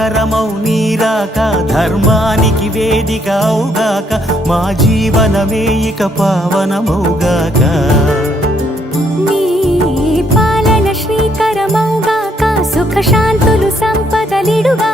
మంగళకరమౌ నీరాక ధర్మానికి వేదిక అవుగాక మా జీవనమే ఇక పావనమౌగాక నీ పాలన శ్రీకరమౌగాక సుఖ శాంతులు సంపదలిడుగా